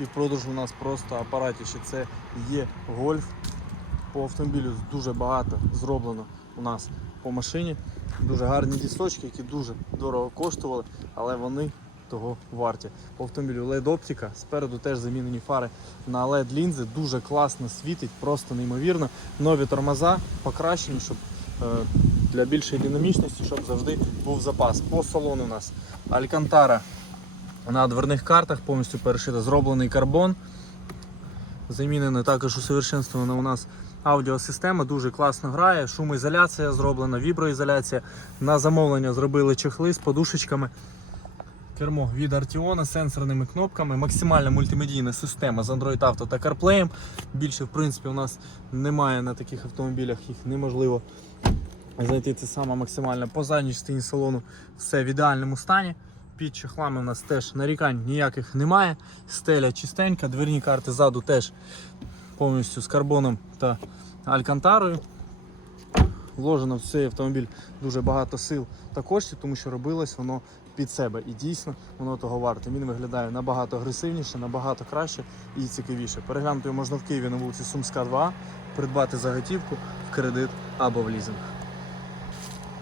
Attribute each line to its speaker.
Speaker 1: і в продажу у нас просто апаратіще. Це є гольф. По автомобілю дуже багато зроблено у нас по машині. Дуже гарні дісочки, які дуже дорого коштували, але вони того варті. По автомобілю LED оптика, спереду теж замінені фари на LED лінзи, дуже класно світить, просто неймовірно. Нові тормоза покращені, щоб е, для більшої динамічності, щоб завжди був запас. По салону у нас Алькантара на дверних картах повністю перешита, зроблений карбон. Замінена також усовершенствована у нас аудіосистема, дуже класно грає, шумоізоляція зроблена, віброізоляція. На замовлення зробили чехли з подушечками. Кермо від Arteon з сенсорними кнопками, максимальна мультимедійна система з Android Auto та CarPlay. Більше, в принципі, у нас немає на таких автомобілях, їх неможливо знайти. Це саме максимально по задній частині салону. Все в ідеальному стані. Під чехлами у нас теж нарікань ніяких немає. Стеля чистенька, дверні карти ззаду теж повністю з карбоном та алькантарою. Вложено в цей автомобіль дуже багато сил та коштів, тому що робилось воно під себе. І дійсно воно того варте. Він виглядає набагато агресивніше, набагато краще і цікавіше. Переглянути його можна в Києві на вулиці Сумська 2, придбати заготівку в кредит або в лізинг.